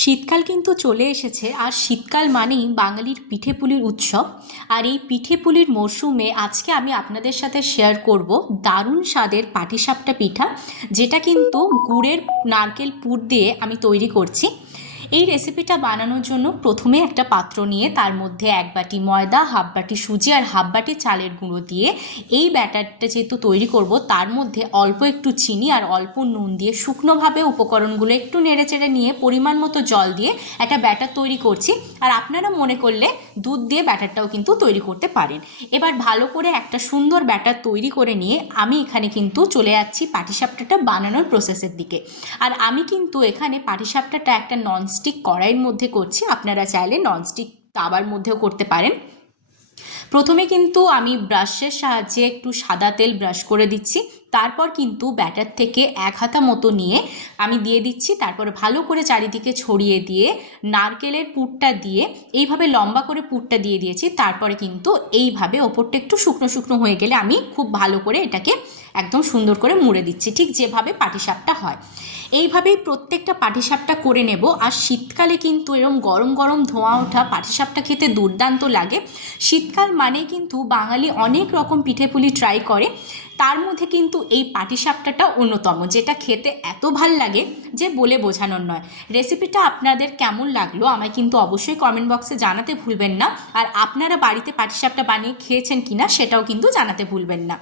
শীতকাল কিন্তু চলে এসেছে, আর শীতকাল মানেই বাঙালির পিঠে পুলির উৎসব। আর এই পিঠে পুলির মরশুমে আজকে আমি আপনাদের সাথে শেয়ার করব দারুণ স্বাদের পাটিসাপটা পিঠা, যেটা কিন্তু গুড়ের নারকেল পুর দিয়ে আমি তৈরি করছি। এই রেসিপিটা বানানোর জন্য প্রথমে একটা পাত্র নিয়ে তার মধ্যে এক বাটি ময়দা, হাফ বাটি সুজি আর হাফ বাটি চালের গুঁড়ো দিয়ে এই ব্যাটারটা যেহেতু তৈরি করব, তার মধ্যে অল্প একটু চিনি আর অল্প নুন দিয়ে শুকনোভাবে উপকরণগুলো একটু নেড়েচেড়ে নিয়ে পরিমাণ মতো জল দিয়ে একটা ব্যাটার তৈরি করছি। আর আপনারা মনে করলে দুধ দিয়ে ব্যাটারটাও কিন্তু তৈরি করতে পারেন। এবার ভালো করে একটা সুন্দর ব্যাটার তৈরি করে নিয়ে আমি এখানে কিন্তু চলে যাচ্ছি পাটিসাপটাটা বানানোর প্রসেসের দিকে। আর আমি কিন্তু এখানে পাটিসাপটাটা একটা ননস্টিক কড়াইয়ের মধ্যে করছি। আপনারা চাইলে ননস্টিক তাবার মধ্যেও করতে পারেন। প্রথমে কিন্তু আমি ব্রাশের সাহায্যে একটু সাদা তেল ব্রাশ করে দিচ্ছি। তারপর কিন্তু ব্যাটার থেকে এক হাতা মতো নিয়ে আমি দিয়ে দিচ্ছি। তারপর ভালো করে চারিদিকে ছড়িয়ে দিয়ে, নারকেলের পুরটা দিয়ে, এইভাবে লম্বা করে পুরটা দিয়ে দিয়েছি। তারপরে কিন্তু এইভাবে ওপরটা একটু শুকনো শুকনো হয়ে গেলে আমি খুব ভালো করে এটাকে একদম সুন্দর করে মুড়ে দিচ্ছি, ঠিক যেভাবে পাটিসাপটা হয়। এইভাবেই প্রত্যেকটা পাটিসাপটা করে নেব। আর শীতকালে কিন্তু এরম গরম গরম ধোঁয়া ওঠা পাটিসাপটা খেতে দুর্দান্ত লাগে। শীতকাল মানে কিন্তু বাঙালি অনেক রকম পিঠেপুলি ট্রাই করে। তার মধ্যে কিন্তু এই পাটিসাপটাটা অন্যতম, যেটা খেতে এত ভালো লাগে যে বলে বোঝানোর নয়। রেসিপিটা আপনাদের কেমন লাগল আমায় কিন্তু অবশ্যই কমেন্ট বক্সে জানাতে ভুলবেন না। আর আপনারা বাড়িতে পাটিসাপটা বানিয়ে খেয়েছেন কিনা সেটাও কিন্তু জানাতে ভুলবেন না।